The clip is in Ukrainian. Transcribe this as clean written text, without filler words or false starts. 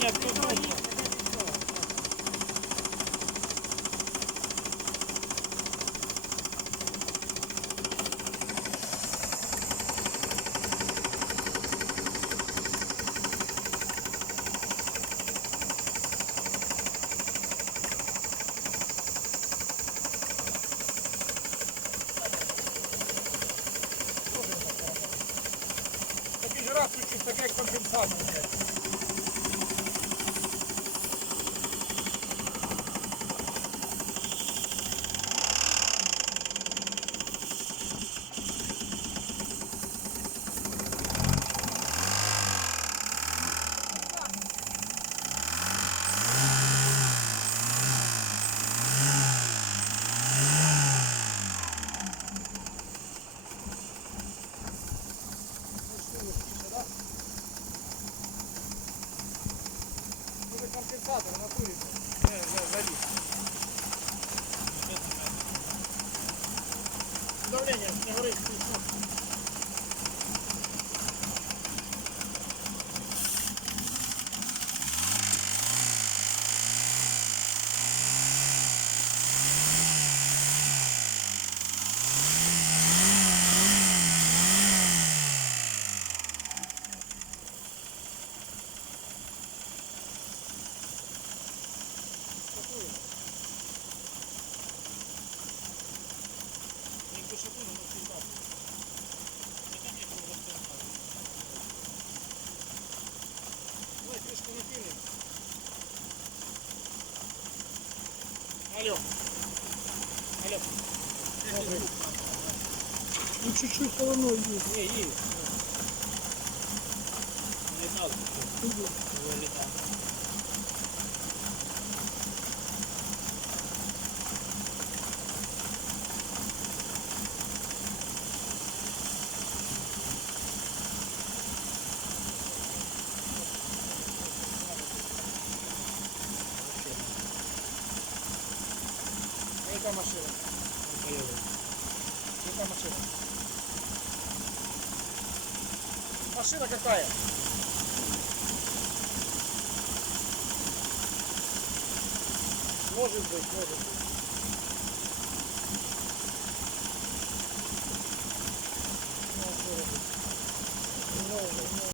давление тут. Такий ж раз чуть таке як компенсатор. Компенсатор на турі. Заліз. Давлення не горить. Алло. Алло. Ну чуть-чуть колоной есть. Не, есть. Летал. Летал. Яка машина? Яка машина? Машина какая? Может быть, может быть.